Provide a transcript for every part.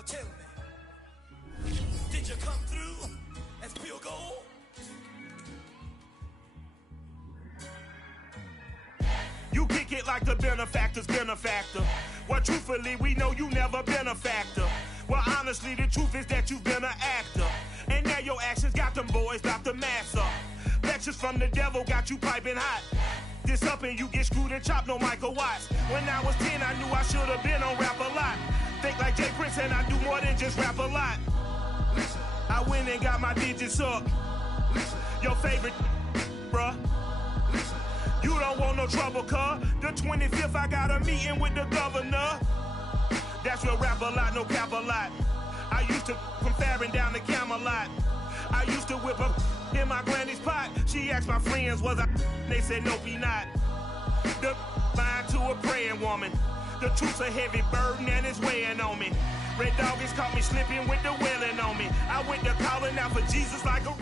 Well, tell me, did you come through as pure gold? You kick it like the benefactor's benefactor. Well, truthfully, we know you never been a factor. Well, honestly, the truth is that you've been an actor. And now your actions got them boys about to mass up. Lectures from the devil got you piping hot. This up and you get screwed and chopped, no Michael Watts. When I was 10, I knew I should have been on Rap a Lot. Think like Jay Prince and I do more than just rap a lot. Listen. I went and got my digits up. Listen. Your favorite, bruh. Listen. You don't want no trouble, cuz. The 25th, I got a meeting with the governor. That's real rap a lot, no cap a lot. I used to from Farron down to Camelot. I used to whip up in my granny's pot. She asked my friends, was I? They said, nope, he not. The line to a praying woman. The truth's a heavy burden and it's weighing on me. Red Doggies caught me slipping with the wailing on me. I went to calling out for Jesus like a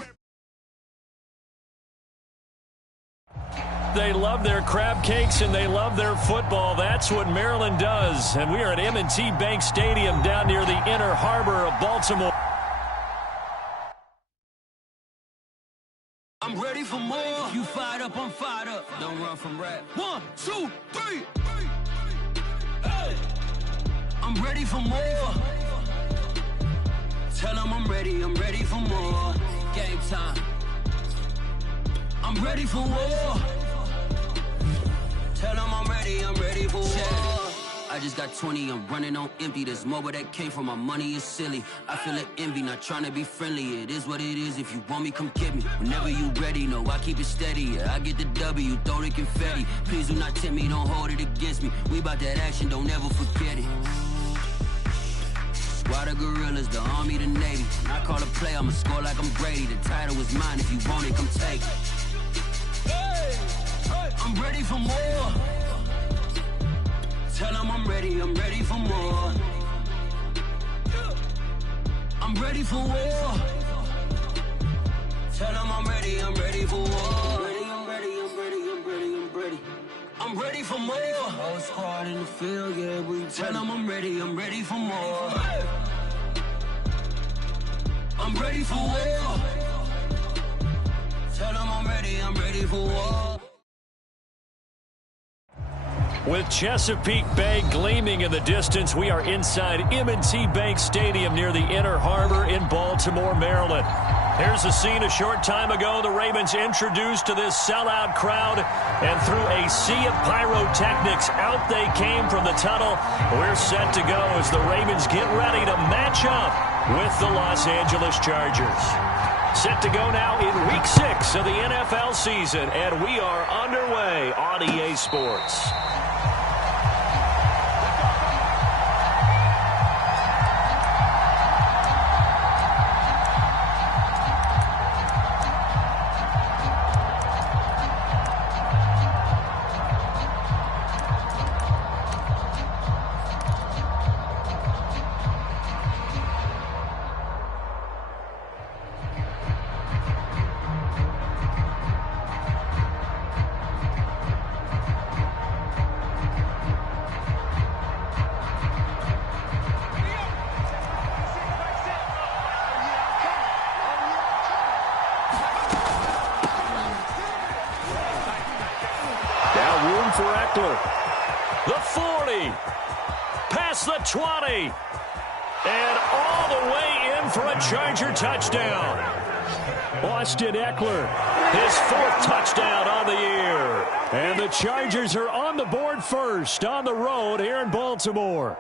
They love their crab cakes and they love their football. That's what Maryland does. And we are at M&T Bank Stadium down near the Inner Harbor of Baltimore. I'm ready for more. You fired up, I'm fired up. Don't run from rap. 1, 2, 3. Hey. I'm ready for more. Tell them I'm ready for more. Game time. I'm ready for war. Tell them I'm ready for war. I just got 20, I'm running on empty. There's more where that came from, my money is silly. I feel it envy, not trying to be friendly. It is what it is, if you want me, come get me. Whenever you ready, no, I keep it steady. Yeah, I get the W, throw the confetti. Please do not tempt me, don't hold it against me. We bout that action, don't ever forget it. Squad of gorillas, the army, the navy. When I call a play, I'ma score like I'm Brady. The title is mine, if you want it, come take it. I'm ready for more. Tell them I'm ready for more. I'm ready for war. Tell them I'm ready for war. I'm ready for more. Whole squad in the field, yeah, we tell them I'm ready for more. I'm ready for war. Tell them I'm ready for war. With Chesapeake Bay gleaming in the distance, we are inside M&T Bank Stadium near the Inner Harbor in Baltimore, Maryland. Here's the scene a short time ago. The Ravens introduced to this sellout crowd, and through a sea of pyrotechnics, out they came from the tunnel. We're set to go as the Ravens get ready to match up with the Los Angeles Chargers. Set to go now in Week 6 of the NFL season, and we are underway on EA Sports. For Eckler. The 40. Past the 20. And all the way in for a Charger touchdown. Austin Eckler, his 4th touchdown on the year. And the Chargers are on the board first on the road here in Baltimore.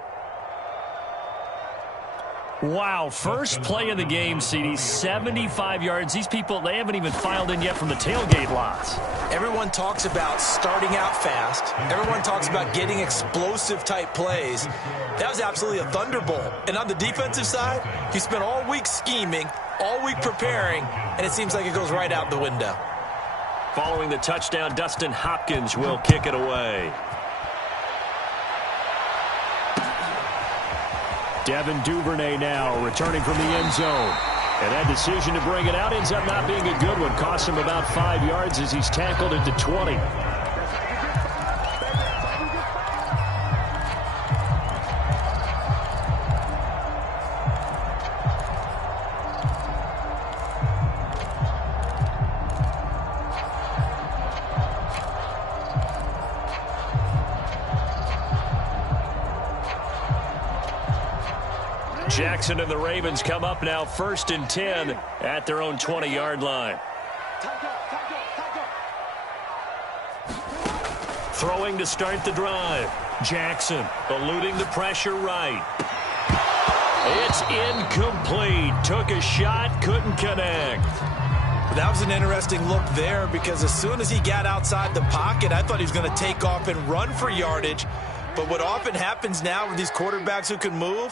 Wow, first play of the game, CD, 75 yards. These people, they haven't even filed in yet from the tailgate lots. Everyone talks about starting out fast. Everyone talks about getting explosive-type plays. That was absolutely a thunderbolt. And on the defensive side, he spent all week scheming, all week preparing, and it seems like it goes right out the window. Following the touchdown, Dustin Hopkins will kick it away. Devin Duvernay now returning from the end zone. And that decision to bring it out ends up not being a good one. Costs him about 5 yards as he's tackled at the 20. Jackson and the Ravens come up now 1st and 10 at their own 20-yard line. Throwing to start the drive. Jackson eluding the pressure right. It's incomplete. Took a shot, couldn't connect. That was an interesting look there because as soon as he got outside the pocket, I thought he was going to take off and run for yardage. But what often happens now with these quarterbacks who can move,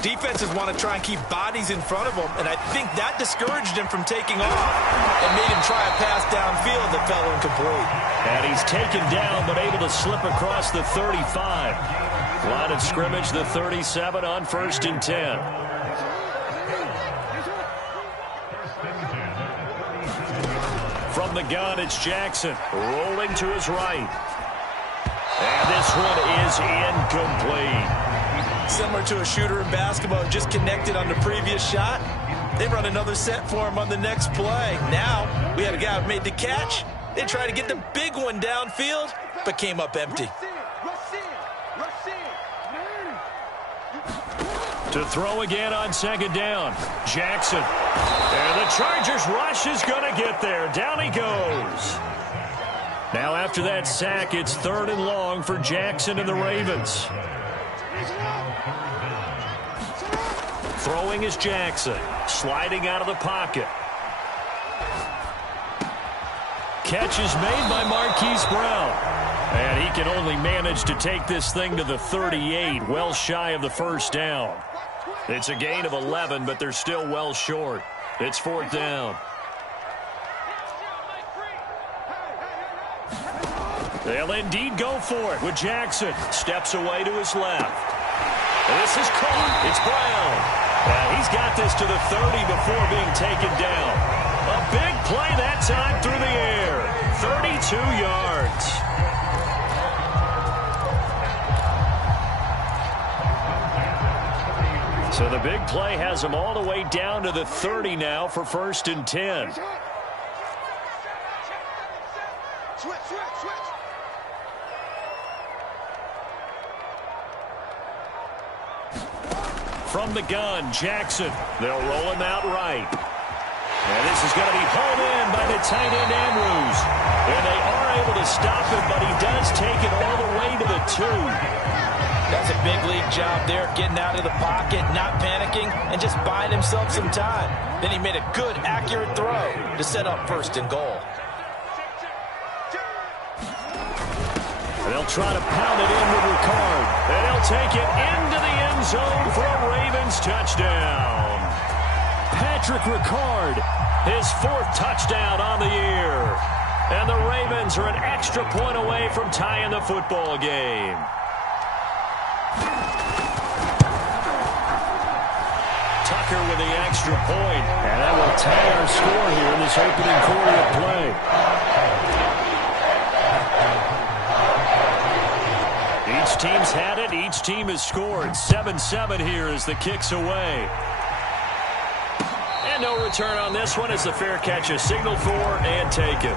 defenses want to try and keep bodies in front of them, and I think that discouraged him from taking off and made him try a pass downfield that fell incomplete. And he's taken down but able to slip across the 35. Line of scrimmage, the 37 on 1st and 10. From the gun, it's Jackson rolling to his right. And this one is incomplete. Similar to a shooter in basketball, just connected on the previous shot. They run another set for him on the next play. Now, we had a guy who made the catch. They tried to get the big one downfield, but came up empty. To throw again on 2nd down. Jackson. And the Chargers rush is going to get there. Down he goes. Now after that sack, it's 3rd and long for Jackson and the Ravens. Throwing is Jackson. Sliding out of the pocket. Catch is made by Marquise Brown. And he can only manage to take this thing to the 38, well shy of the 1st down. It's a gain of 11, but they're still well short. It's 4th down. They'll indeed go for it with Jackson. Steps away to his left. This is caught. It's Brown. And he's got this to the 30 before being taken down. A big play that time through the air. 32 yards. So the big play has him all the way down to the 30 now for 1st and 10. From the gun, Jackson. They'll roll him out right. And this is going to be hauled in by the tight end, Andrews. And they are able to stop him, but he does take it all the way to the 2. That's a big league job there, getting out of the pocket, not panicking, and just buying himself some time. Then he made a good, accurate throw to set up 1st and goal. They'll try to pound it in with Ricard. And he'll take it into the end zone for a Ravens touchdown. Patrick Ricard, his 4th touchdown on the year. And the Ravens are an extra point away from tying the football game. Tucker with the extra point, and that will tie our score here in this opening quarter of play. Each team's had it. Each team has scored. 7-7 here as the kick's away. And no return on this one as the fair catch is signaled for and taken.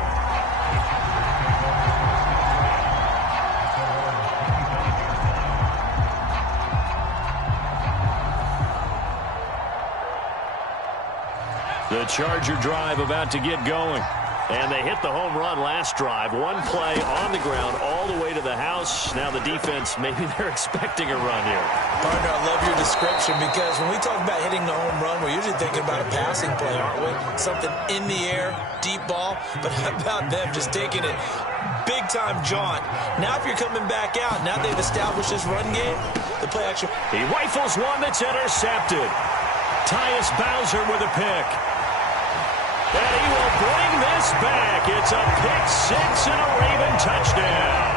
The Charger drive about to get going. And they hit the home run last drive. One play on the ground all the way to the house. Now the defense, maybe they're expecting a run here. Partner, I love your description because when we talk about hitting the home run, we're usually thinking about a passing play, aren't we? Something in the air, deep ball. But how about them just taking it big-time jaunt? Now if you're coming back out, now they've established this run game, the play action. He rifles one that's intercepted. Tyus Bowser with a pick. And he will bring this back. It's a pick-6 and a Raven touchdown.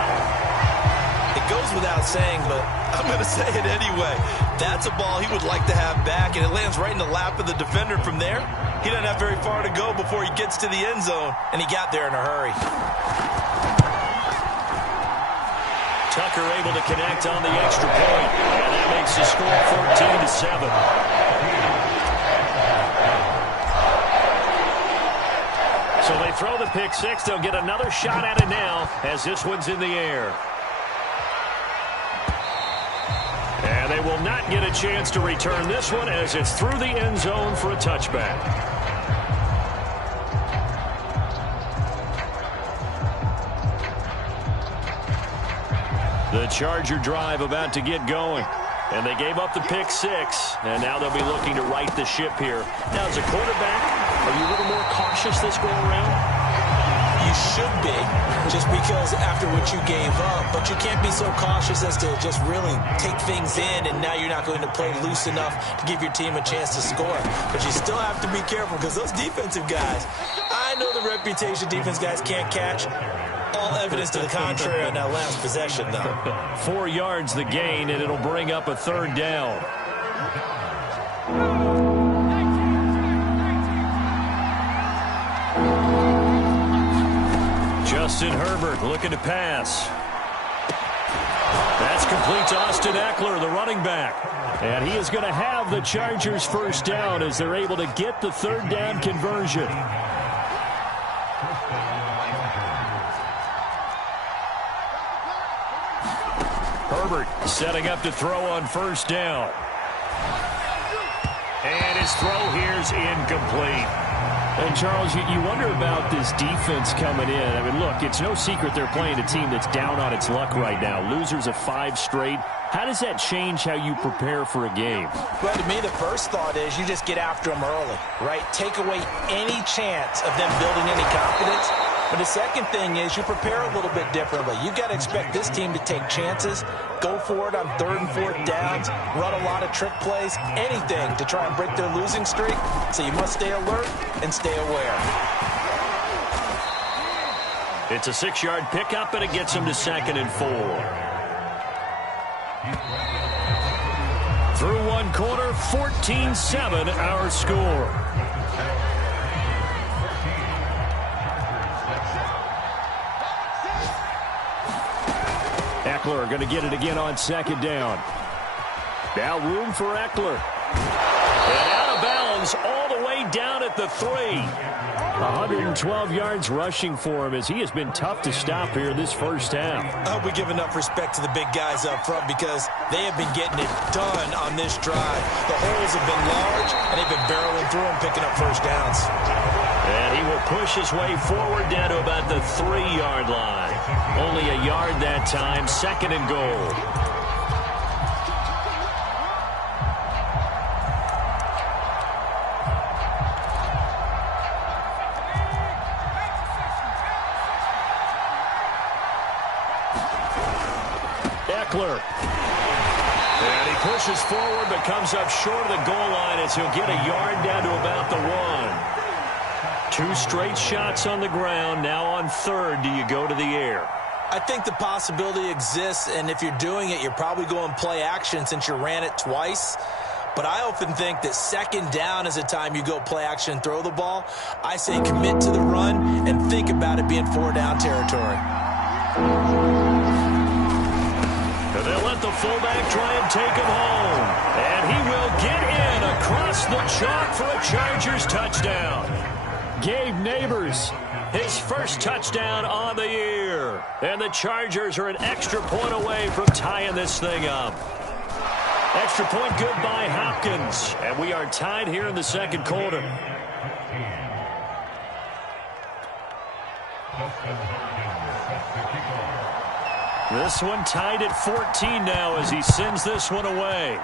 It goes without saying, but I'm going to say it anyway. That's a ball he would like to have back, and it lands right in the lap of the defender from there. He doesn't have very far to go before he gets to the end zone, and he got there in a hurry. Tucker able to connect on the extra point, and that makes the score 14-7. So they throw the pick-6. They'll get another shot at it now as this one's in the air. And And they will not get a chance to return this one as it's through the end zone for a touchback. The Charger drive about to get going. And they gave up the pick six, and now they'll be looking to right the ship here. Now, as a quarterback, are you a little more cautious this go around? You should be, just because after what you gave up, but you can't be so cautious as to just really take things in, and now you're not going to play loose enough to give your team a chance to score. But you still have to be careful, because those defensive guys, I know the reputation defense guys can't catch. All evidence to the contrary on that last possession, though. 4 yards the gain, and it'll bring up a third down. Justin Herbert looking to pass. That's complete to Austin Eckler, the running back. And he is going to have the Chargers first down as they're able to get the third down conversion. Herbert setting up to throw on first down. And his throw here's incomplete. And, Charles, you wonder about this defense coming in. I mean, look, it's no secret they're playing a team that's down on its luck right now. Losers of 5 straight. How does that change how you prepare for a game? Well, to me, the first thought is you just get after them early, right? Take away any chance of them building any confidence. But the second thing is you prepare a little bit differently. You've got to expect this team to take chances, go for it on 3rd and 4th downs, run a lot of trick plays, anything to try and break their losing streak. So you must stay alert and stay aware. It's a 6-yard pickup, and it gets them to 2nd and 4. Through 1 quarter, 14-7 our score. Eckler going to get it again on 2nd down. Now room for Eckler. And out of bounds all the way down at the 3. 112 yards rushing for him as he has been tough to stop here this first half. I hope we give enough respect to the big guys up front because they have been getting it done on this drive. The holes have been large, and they've been barreling through them, picking up first downs. And he will push his way forward down to about the 3-yard line. Only a yard that time, 2nd and goal. Eckler. And he pushes forward but comes up short of the goal line as he'll get a yard down to about the 1. 2 straight shots on the ground. Now on 3rd, do you go to the air? I think the possibility exists, and if you're doing it, you're probably going play action since you ran it twice. But I often think that 2nd down is the time you go play action and throw the ball. I say commit to the run and think about it being 4-down territory. And they'll let the fullback try and take him home. And he will get in across the chalk for a Chargers touchdown. Gabe Neighbors, his first touchdown on the year. And the Chargers are an extra point away from tying this thing up. Extra point good by Hopkins. And we are tied here in the 2nd quarter. This one tied at 14 now as he sends this one away.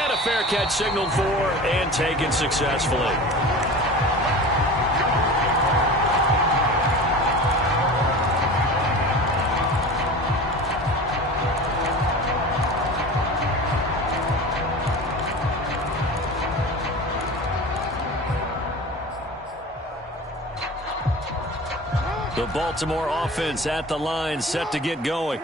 And a fair catch signaled for and taken successfully. The Baltimore offense at the line, set to get going.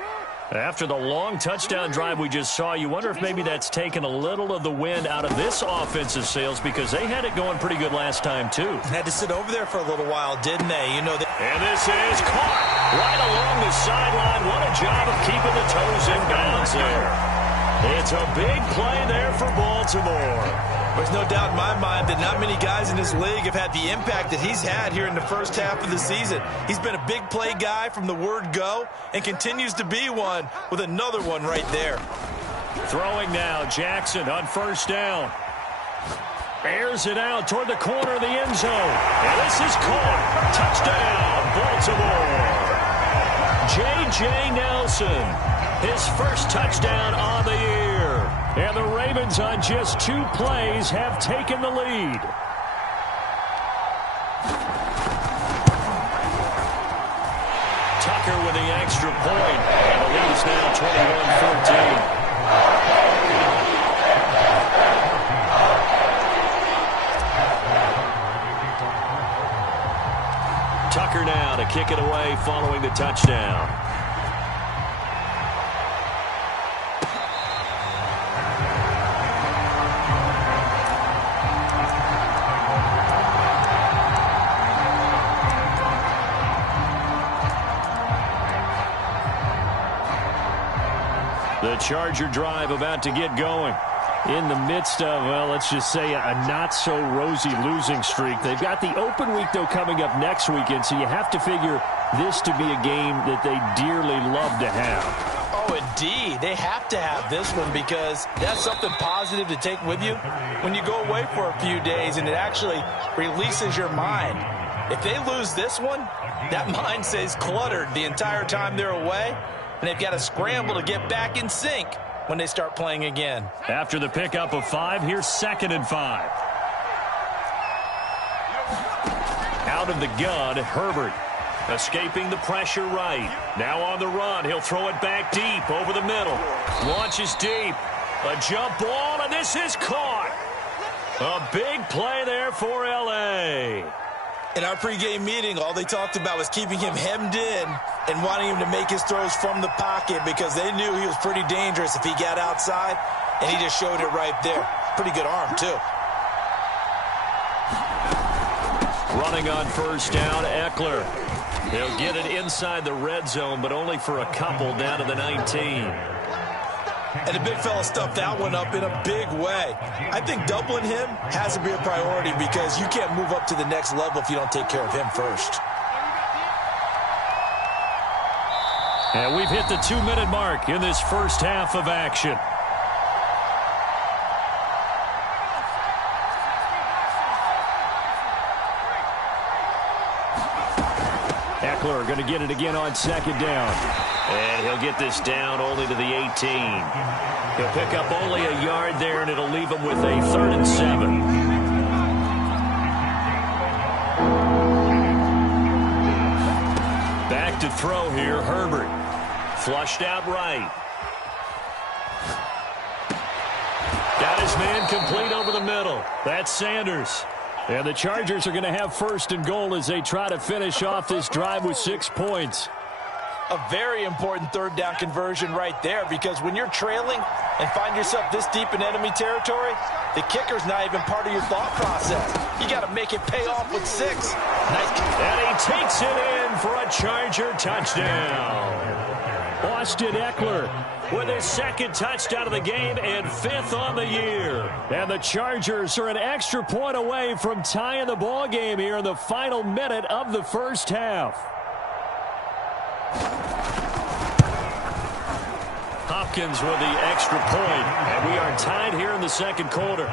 After the long touchdown drive we just saw, you wonder if maybe that's taken a little of the wind out of this offensive sails because they had it going pretty good last time, too. Had to sit over there for a little while, didn't they? You know that. And this is caught right along the sideline. What a job of keeping the toes in bounds there. It's a big play there for Baltimore. There's no doubt in my mind that not many guys in this league have had the impact that he's had here in the first half of the season. He's been a big play guy from the word go and continues to be one with another one right there. Throwing now, Jackson on first down. Airs it out toward the corner of the end zone. And this is caught. Touchdown, Baltimore. J.J. Nelson, his first touchdown on the year. And the Ravens on just 2 plays have taken the lead. Tucker with the extra point. And the lead is now 21-14. Tucker now to kick it away following the touchdown. The Charger drive about to get going. In the midst of, well, let's just say a not-so-rosy losing streak. They've got the open week, though, coming up next weekend, so you have to figure this to be a game that they dearly love to have. Oh, indeed. They have to have this one because that's something positive to take with you when you go away for a few days, and it actually releases your mind. If they lose this one, that mind stays cluttered the entire time they're away, and they've got to scramble to get back in sync when they start playing again. After the pickup of 5, here's 2nd and 5. Out of the gun, Herbert. Escaping the pressure right. Now on the run. He'll throw it back deep over the middle. Launches deep. A jump ball, and this is caught. A big play there for L.A. In our pregame meeting, all they talked about was keeping him hemmed in and wanting him to make his throws from the pocket because they knew he was pretty dangerous if he got outside, and he just showed it right there. Pretty good arm, too. Running on first down, Eckler. He'll get it inside the red zone, but only for a couple down to the 19. And the big fella stuffed that one up in a big way. I think doubling him has to be a priority because you can't move up to the next level if you don't take care of him first. And we've hit the 2-minute mark in this first half of action. Eckler going to get it again on 2nd down. And he'll get this down only to the 18. He'll pick up only a yard there, and it'll leave him with a 3rd and 7. Back to throw here, Herbert. Flushed out right. Got his man complete over the middle. That's Sanders. And the Chargers are going to have 1st and goal as they try to finish off this drive with 6 points. A very important 3rd down conversion right there because when you're trailing and find yourself this deep in enemy territory, the kicker's not even part of your thought process. You got to make it pay off with 6. Nice. And he takes it in for a Charger touchdown. Austin Eckler with his 2nd touchdown of the game and 5th on the year. And the Chargers are an extra point away from tying the ball game here in the final minute of the first half. Hopkins with the extra point, and we are tied here in the 2nd quarter.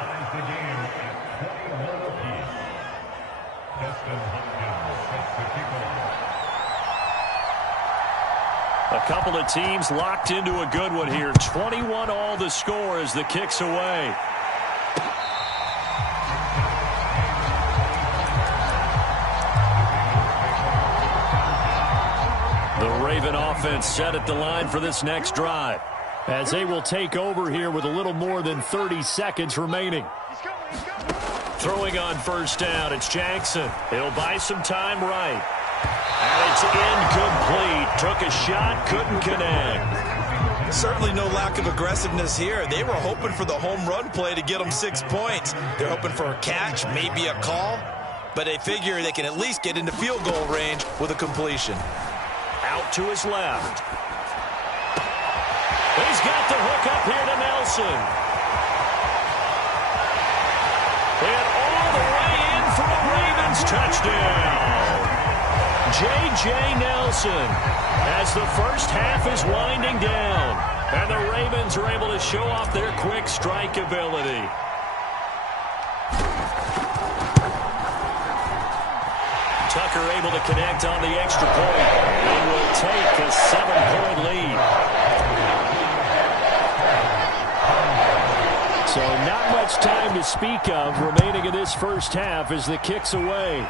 A couple of teams locked into a good one here. 21 all the score as the kick's away. The Raven offense set at the line for this next drive as they will take over here with a little more than 30 seconds remaining. Throwing on first down, it's Jackson. He'll buy some time right. And it's incomplete. Took a shot, couldn't connect. Certainly no lack of aggressiveness here. They were hoping for the home run play to get them 6 points. They're hoping for a catch, maybe a call, but they figure they can at least get into field goal range with a completion. Out to his left. He's got the hook up here to Nelson. And all the way in for a Ravens touchdown. J.J. Nelson as the first half is winding down. And the Ravens are able to show off their quick strike ability. Tucker able to connect on the extra point. They will take a 7-point lead. So not much time to speak of remaining in this first half as the kick's away.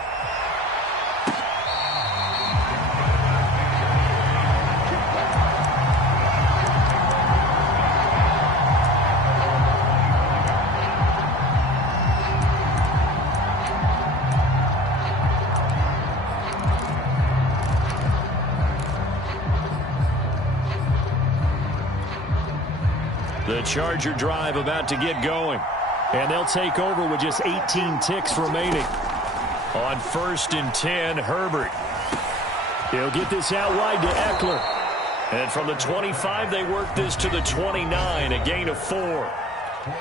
The Charger drive about to get going. And they'll take over with just 18 ticks remaining. On 1st and 10, Herbert. He'll get this out wide to Eckler. And from the 25, they work this to the 29, a gain of 4.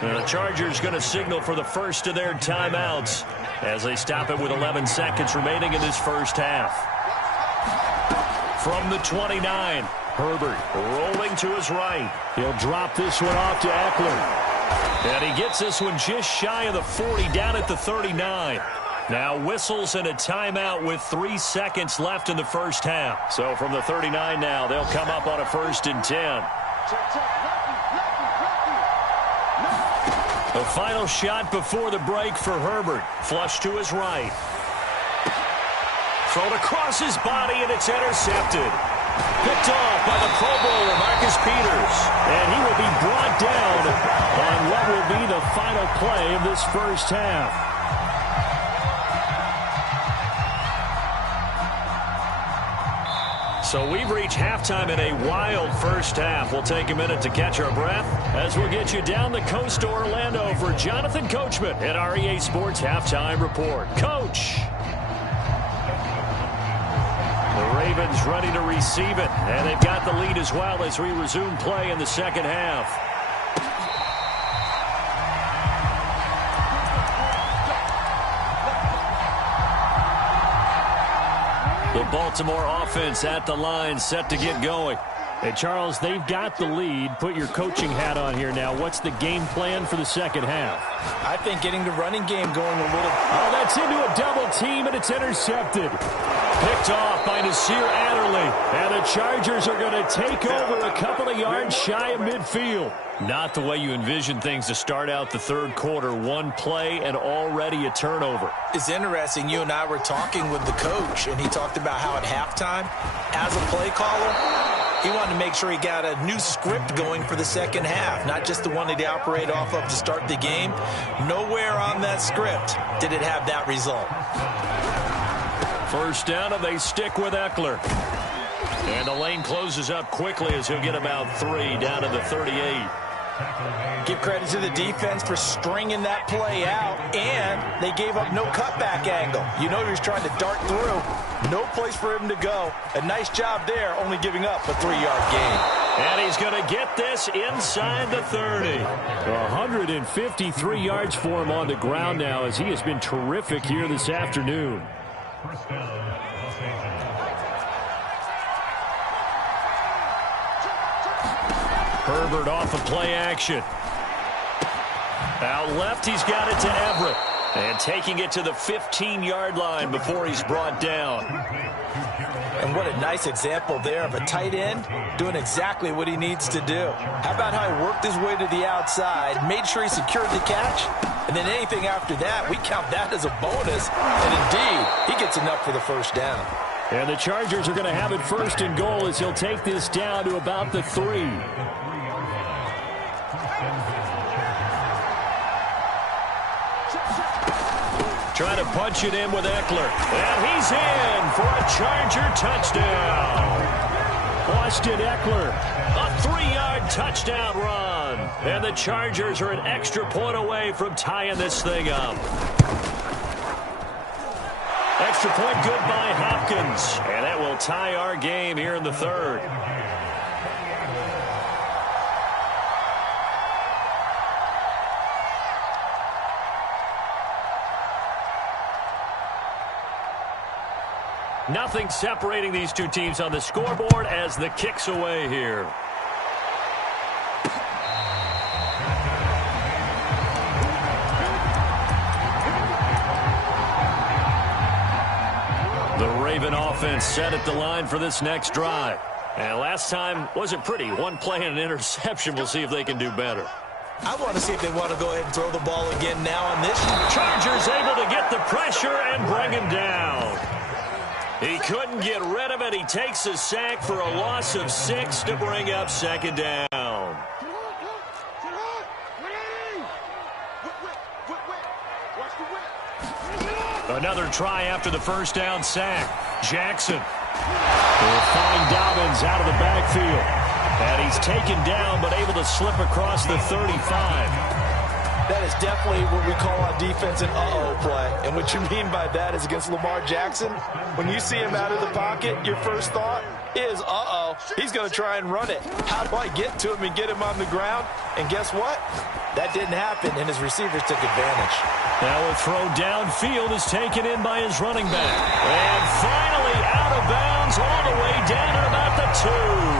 And the Chargers going to signal for the first of their timeouts as they stop it with 11 seconds remaining in this first half. From the 29, Herbert rolling to his right. He'll drop this one off to Eckler. And he gets this one just shy of the 40 down at the 39. Now whistles and a timeout with 3 seconds left in the first half. So from the 39 now, they'll come up on a 1st and 10. The final shot before the break for Herbert. Flush to his right. Thrown across his body, and it's intercepted. Picked off by the Pro Bowler, Marcus Peters. And he will be brought down on what will be the final play of this first half. So we've reached halftime in a wild first half. We'll take a minute to catch our breath as we'll get you down the coast to Orlando for Jonathan Coachman at REA Sports Halftime Report. Coach! The Ravens ready to receive it, and they've got the lead as well as we resume play in the second half. The Baltimore offense at the line, set to get going. Hey, Charles, they've got the lead. Put your coaching hat on here now. What's the game plan for the second half? I think getting the running game going a little. Oh, that's into a double team, and it's intercepted. Picked off by Nasir Adderley. And the Chargers are going to take over a couple of yards shy of midfield. Not the way you envision things to start out the third quarter. One play and already a turnover. It's interesting. You and I were talking with the coach, and he talked about how at halftime, as a play caller, he wanted to make sure he got a new script going for the second half, not just the one that he operated off of to start the game. Nowhere on that script did it have that result. First down, and they stick with Eckler. And the lane closes up quickly as he'll get about 3 down to the 38. Give credit to the defense for stringing that play out, and they gave up no cutback angle. You know he was trying to dart through. No place for him to go. A nice job there, only giving up a 3-yard gain. And he's going to get this inside the 30. 153 yards for him on the ground now as he has been terrific here this afternoon. Herbert off of play action. Out left, he's got it to Everett. And taking it to the 15-yard line before he's brought down. And what a nice example there of a tight end doing exactly what he needs to do. How about how he worked his way to the outside, made sure he secured the catch, and then anything after that, we count that as a bonus. And indeed, he gets enough for the first down. And the Chargers are going to have it 1st and goal as he'll take this down to about the 3. Trying to punch it in with Eckler. And he's in for a Charger touchdown. Austin Eckler, a 3-yard touchdown run. And the Chargers are an extra point away from tying this thing up. Extra point good by Hopkins. And that will tie our game here in the third. Nothing separating these two teams on the scoreboard as the kick's away here. The Raven offense set at the line for this next drive. And last time wasn't pretty. One play and an interception. We'll see if they can do better. I want to see if they want to go ahead and throw the ball again now on this. Chargers able to get the pressure and bring him down. He couldn't get rid of it. He takes a sack for a loss of 6 to bring up second down. Another try after the first down sack. Jackson will find Dobbins out of the backfield. And he's taken down but able to slip across the 35. That is definitely what we call on defense an uh-oh play. And what you mean by that is against Lamar Jackson, when you see him out of the pocket, your first thought is, uh-oh, he's going to try and run it. How do I get to him and get him on the ground? And guess what? That didn't happen, and his receivers took advantage. Now a throw downfield is taken in by his running back. And finally out of bounds all the way down at about the 2.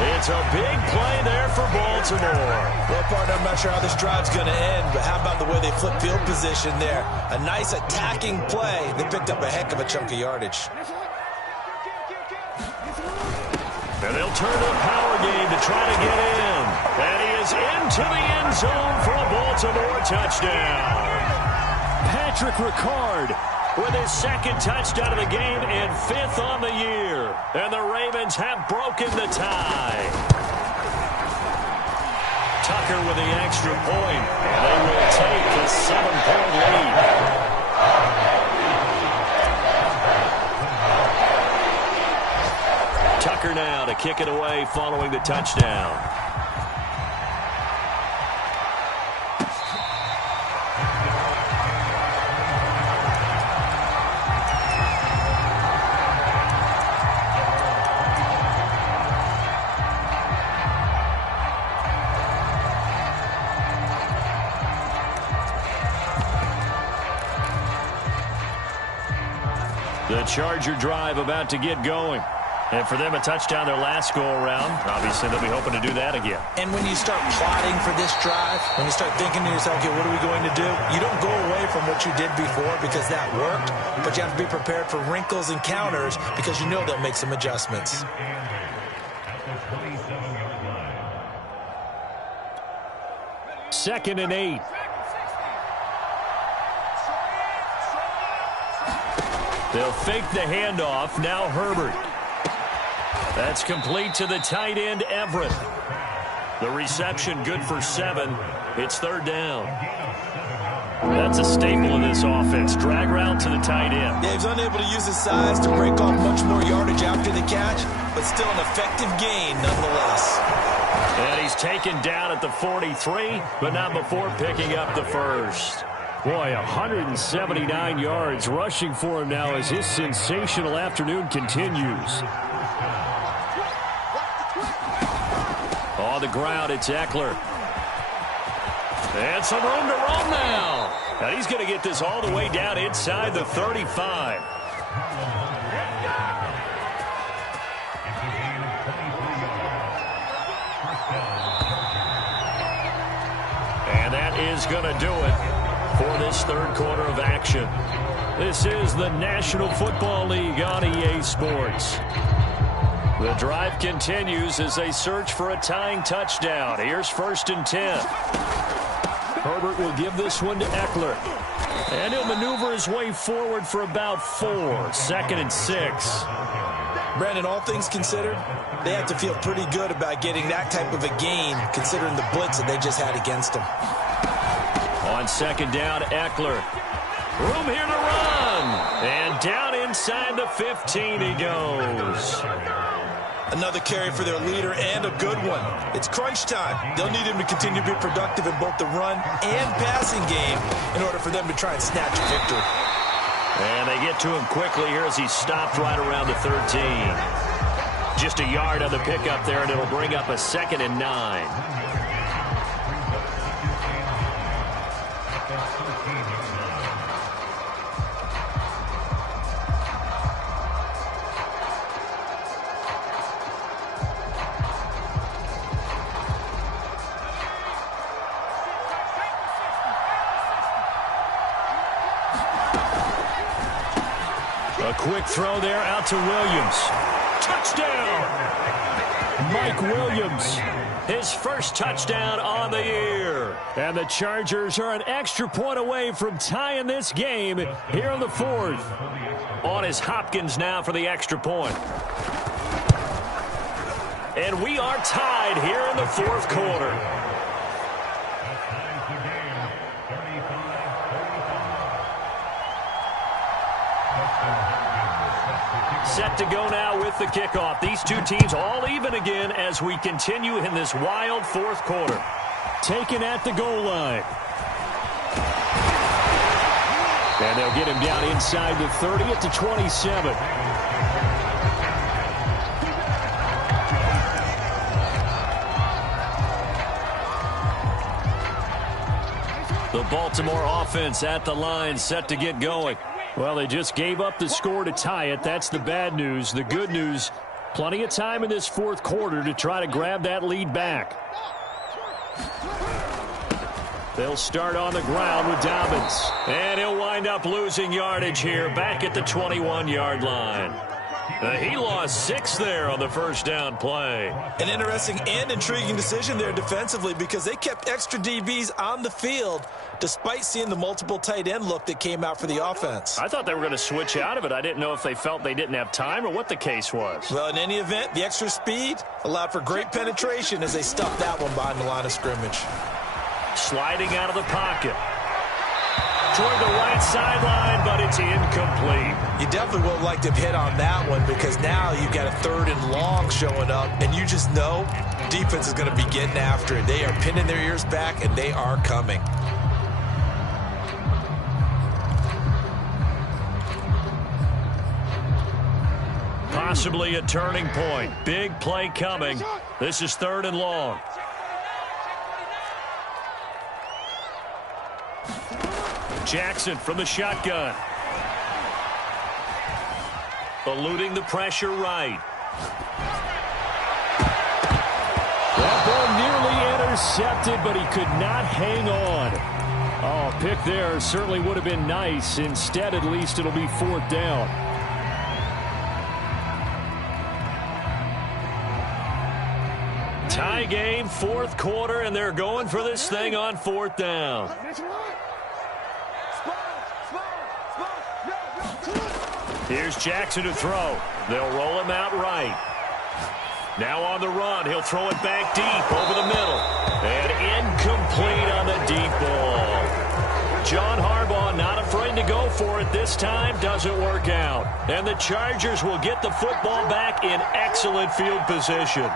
It's a big play there for Baltimore. Well, partner, I'm not sure how this drive's going to end, but how about the way they flip field position there? A nice attacking play. They picked up a heck of a chunk of yardage. And they'll turn to a power game to try to get in. And he is into the end zone for a Baltimore touchdown. Patrick Ricard with his second touchdown of the game and 5th on the year. And the Ravens have broken the tie. Tucker with the extra point. And they will take a 7-point lead. Tucker now to kick it away following the touchdown. The Charger drive about to get going. And for them, a touchdown their last go-around. Obviously, they'll be hoping to do that again. And when you start plotting for this drive, when you start thinking to yourself, okay, what are we going to do? You don't go away from what you did before because that worked, but you have to be prepared for wrinkles and counters because you know they'll make some adjustments. Second and 8. They'll fake the handoff. Now Herbert. That's complete to the tight end, Everett. The reception good for 7. It's 3rd down. That's a staple of this offense. Drag route to the tight end. Yeah, he's unable to use his size to break off much more yardage after the catch, but still an effective gain nonetheless. And he's taken down at the 43, but not before picking up the first. Boy, 179 yards rushing for him now as his sensational afternoon continues. On the ground, it's Eckler. And some room to roam now. And he's going to get this all the way down inside the 35. And that is going to do it for this 3rd quarter of action. This is the National Football League on EA Sports. The drive continues as they search for a tying touchdown. Here's 1st and 10. Herbert will give this one to Eckler. And he'll maneuver his way forward for about 4. 2nd and 6. Brandon, all things considered, they have to feel pretty good about getting that type of a gain considering the blitz that they just had against them. On 2nd down, Eckler. Room here to run. And down inside the 15 he goes. Another carry for their leader and a good one. It's crunch time. They'll need him to continue to be productive in both the run and passing game in order for them to try and snatch a victory. And they get to him quickly here as he stopped right around the 13. Just a yard on the pickup there, and it'll bring up a 2nd and 9. Quick throw there out to Williams. Touchdown! Mike Williams, his first touchdown on the year. And the Chargers are an extra point away from tying this game here in the fourth. On is Hopkins now for the extra point. And we are tied here in the fourth quarter. Set to go now with the kickoff. These two teams all even again as we continue in this wild fourth quarter. Taken at the goal line. And they'll get him down inside the 30 at the 27. The Baltimore offense at the line, set to get going. Well, they just gave up the score to tie it. That's the bad news. The good news, plenty of time in this fourth quarter to try to grab that lead back. They'll start on the ground with Dobbins. And he'll wind up losing yardage here back at the 21-yard line. He lost 6 there on the first down play. An interesting and intriguing decision there defensively because they kept extra DBs on the field despite seeing the multiple tight end look that came out for the offense. I thought they were going to switch out of it. I didn't know if they felt they didn't have time or what the case was. Well, in any event, the extra speed allowed for great penetration as they stuffed that one behind the line of scrimmage. Sliding out of the pocket. Toward the right sideline, but it's incomplete. You definitely would have liked to hit on that one because now you've got a 3rd and long showing up, and you just know defense is going to be getting after it. They are pinning their ears back, and they are coming. Possibly a turning point. Big play coming. This is 3rd and long. Jackson from the shotgun. Eluding the pressure right. That ball nearly intercepted, but he could not hang on. Oh, pick there certainly would have been nice. Instead, at least it'll be 4th down. Tie game, 4th quarter, and they're going for this thing on 4th down. Here's Jackson to throw. They'll roll him out right. Now on the run. He'll throw it back deep over the middle. And incomplete on the deep ball. John Harbaugh not afraid to go for it this time. Doesn't work out. And the Chargers will get the football back in excellent field position.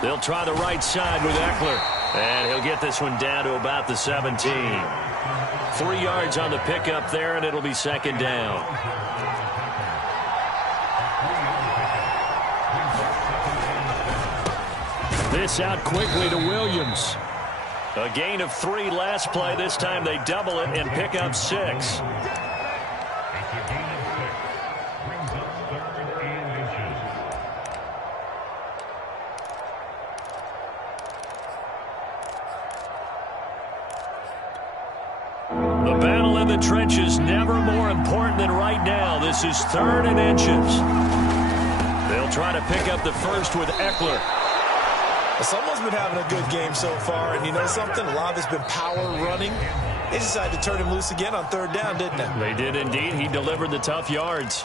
They'll try the right side with Eckler. And he'll get this one down to about the 17. 3 yards on the pickup there, and it'll be 2nd down. This out quickly to Williams. A gain of 3 last play. This time they double it and pick up 6. The battle in the trenches never more important than right now. This is 3rd and inches. They'll try to pick up the first with Eckler. Someone's been having a good game so far, and you know something? A lot of it's been power running. They decided to turn him loose again on 3rd down, didn't they? They did indeed. He delivered the tough yards.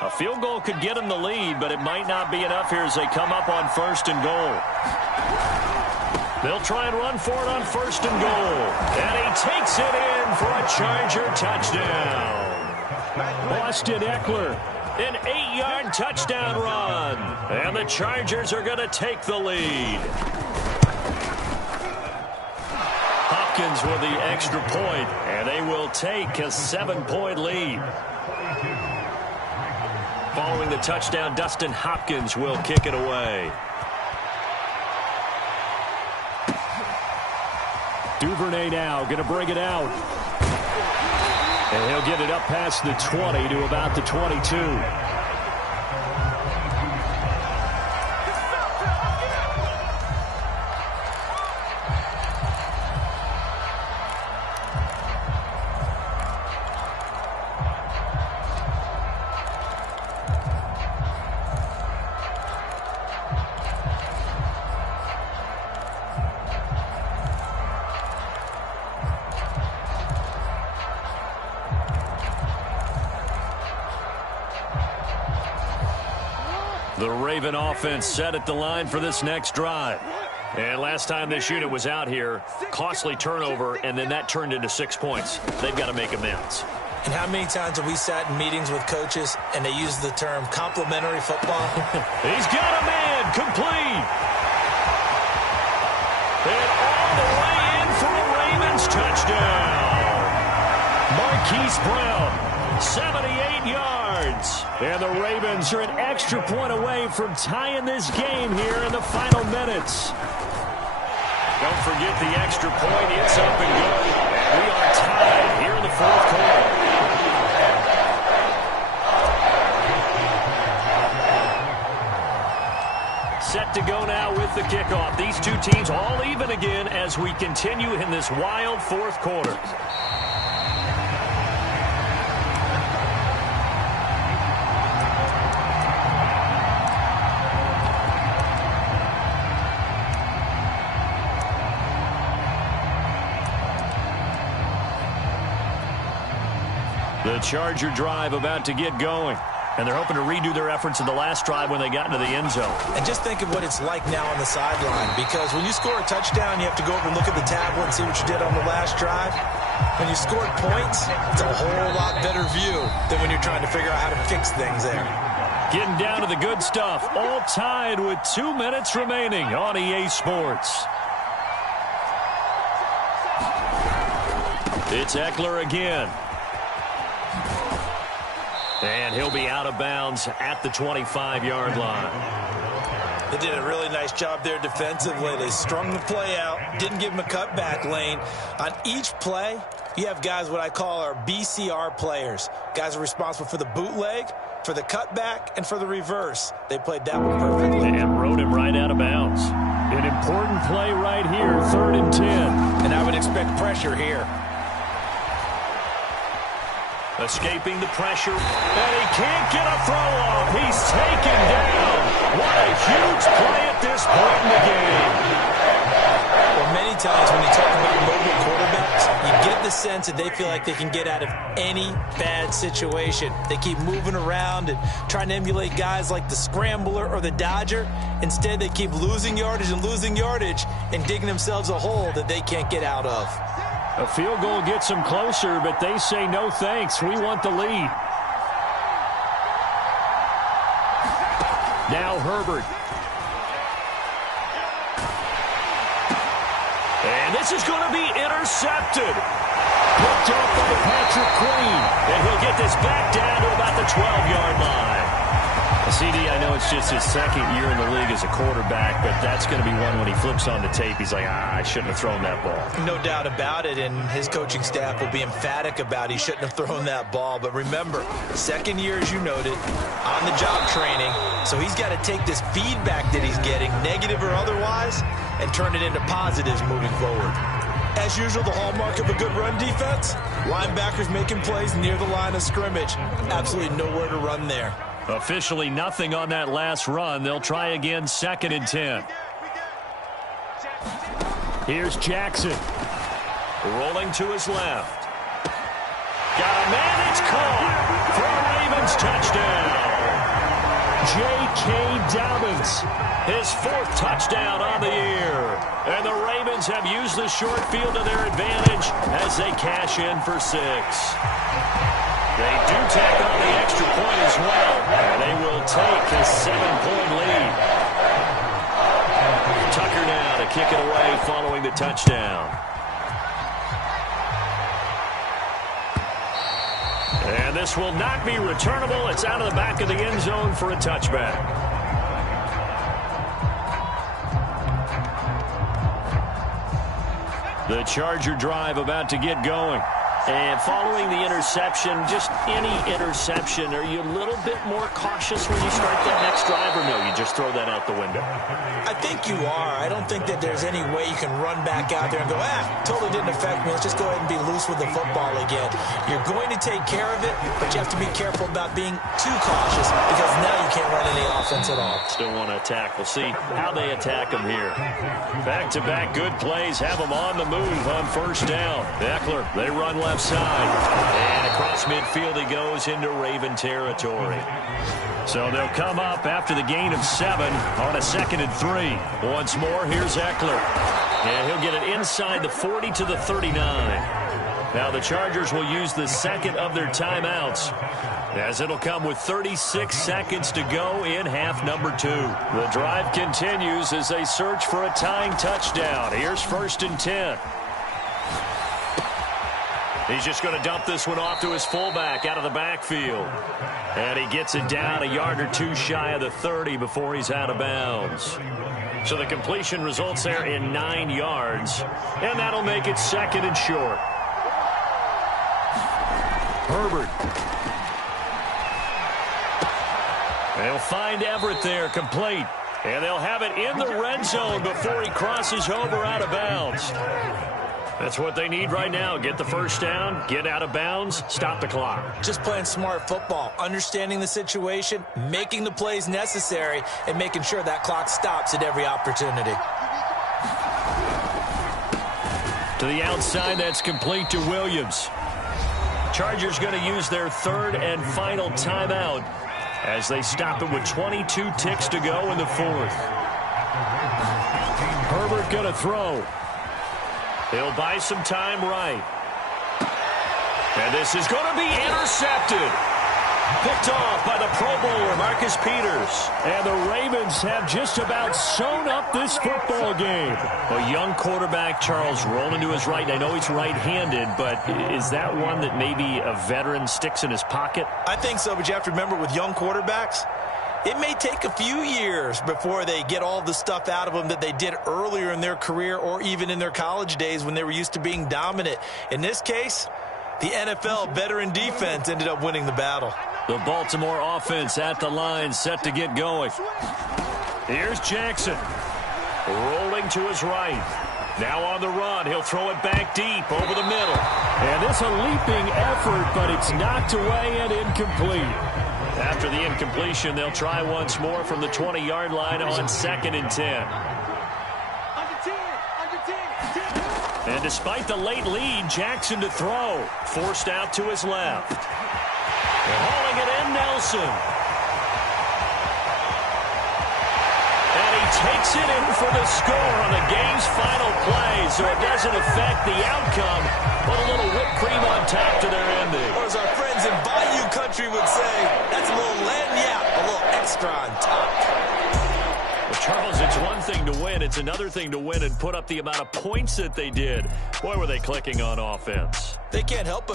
A field goal could get him the lead, but it might not be enough here as they come up on 1st and goal. They'll try and run for it on 1st and goal. And he takes it in for a Charger touchdown. Austin Eckler, an 8-yard touchdown run. And the Chargers are going to take the lead. Hopkins with the extra point, and they will take a 7-point lead. Following the touchdown, Dustin Hopkins will kick it away. Duvernay now going to bring it out. And he'll get it up past the 20 to about the 22. The Raven offense set at the line for this next drive. And last time this unit was out here, costly turnover, and then that turned into 6 points. They've got to make amends. And how many times have we sat in meetings with coaches and they use the term complementary football? He's got a man complete. And all the way in for a Ravens touchdown. Marquise Brown, 78 yards. And the Ravens are an extra point away from tying this game here in the final minutes. Don't forget the extra point. It's up and good. We are tied here in the fourth quarter. Set to go now with the kickoff. These two teams all even again as we continue in this wild fourth quarter. The Charger drive about to get going. And they're hoping to redo their efforts in the last drive when they got into the end zone. And just think of what it's like now on the sideline. Because when you score a touchdown, you have to go over and look at the tablet and see what you did on the last drive. When you scored points, it's a whole lot better view than when you're trying to figure out how to fix things there. Getting down to the good stuff. All tied with 2 minutes remaining on EA Sports. It's Eckler again. And he'll be out of bounds at the 25-yard line. They did a really nice job there defensively. They strung the play out, didn't give him a cutback lane. On each play, you have guys what I call our BCR players. Guys are responsible for the bootleg, for the cutback, and for the reverse. They played that one perfectly. And rode him right out of bounds. An important play right here, 3rd and 10. And I would expect pressure here. Escaping the pressure, and he can't get a throw off. He's taken down. What a huge play at this point in the game. Well, many times when you talk about mobile quarterbacks, you get the sense that they feel like they can get out of any bad situation. They keep moving around and trying to emulate guys like the Scrambler or the Dodger. Instead, they keep losing yardage and digging themselves a hole that they can't get out of. A field goal gets them closer, but they say no thanks. We want the lead. Now Herbert. And this is going to be intercepted. Picked up by Patrick Queen. And he'll get this back down to about the 12-yard line. CD, I know it's just his second year in the league as a quarterback, but that's going to be one when he flips on the tape. He's like, I shouldn't have thrown that ball. No doubt about it, and his coaching staff will be emphatic about he shouldn't have thrown that ball. But remember, second year, as you noted, on-the-job training, so he's got to take this feedback that he's getting, negative or otherwise, and turn it into positives moving forward. As usual, the hallmark of a good run defense, linebackers making plays near the line of scrimmage. Absolutely nowhere to run there. Officially nothing on that last run. They'll try again, 2nd and 10. Here's Jackson. Rolling to his left. Got a man, it's caught for a Ravens touchdown. J.K. Dobbins, his 4th touchdown on the year. And the Ravens have used the short field to their advantage as they cash in for 6. They do tack on the extra point as well. And they will take a 7-point lead. Tucker now to kick it away following the touchdown. And this will not be returnable. It's out of the back of the end zone for a touchback. The Charger drive about to get going. And following the interception, just any interception, are you a little bit more cautious when you start that next drive, or no, you just throw that out the window? I think you are. I don't think that there's any way you can run back out there and go, totally didn't affect me. Let's just go ahead and be loose with the football again. You're going to take care of it, but you have to be careful about being too cautious because now you can't run any offense at all. Still want to attack. We'll see how they attack them here. Back-to-back good plays have them on the move on 1st down. Eckler, they run left left side. And across midfield he goes into Raven territory. So they'll come up after the gain of 7 on a 2nd and 3. Once more, here's Eckler. And he'll get it inside the 40 to the 39. Now the Chargers will use the second of their timeouts, as it'll come with 36 seconds to go in half number 2. The drive continues as they search for a tying touchdown. Here's 1st and 10. He's just going to dump this one off to his fullback out of the backfield. And he gets it down a yard or 2 shy of the 30 before he's out of bounds. So the completion results there in 9 yards. And that'll make it 2nd and short. Herbert. They'll find Everett there, complete. And they'll have it in the red zone before he crosses over out of bounds. That's what they need right now. Get the first down, get out of bounds, stop the clock. Just playing smart football, understanding the situation, making the plays necessary, and making sure that clock stops at every opportunity. To the outside, that's complete to Williams. Chargers going to use their 3rd and final timeout as they stop it with 22 ticks to go in the 4th. Herbert going to throw. He'll buy some time right. And this is going to be intercepted. Picked off by the Pro Bowler, Marcus Peters. And the Ravens have just about sewn up this football game. A young quarterback, Charles, rolling to his right. I know he's right-handed, but is that one that maybe a veteran sticks in his pocket? I think so, but you have to remember with young quarterbacks, it may take a few years before they get all the stuff out of them that they did earlier in their career or even in their college days when they were used to being dominant. In this case, the NFL veteran defense ended up winning the battle. The Baltimore offense at the line, set to get going. Here's Jackson. Rolling to his right. Now on the run. He'll throw it back deep over the middle. And this a leaping effort, but it's knocked away and incomplete. After the incompletion, they'll try once more from the 20-yard line on 2nd and 10. And despite the late lead, Jackson to throw. Forced out to his left. And hauling it in, Nelson. And he takes it in for the score on the game's final play, so it doesn't affect the outcome, but a little whipped cream on top to their ending. Or as our friends in Bayou Country would say, that's a little lagniappe, a little extra on top. Well, Charles, it's one thing to win. It's another thing to win and put up the amount of points that they did. Boy, were they clicking on offense. They can't help but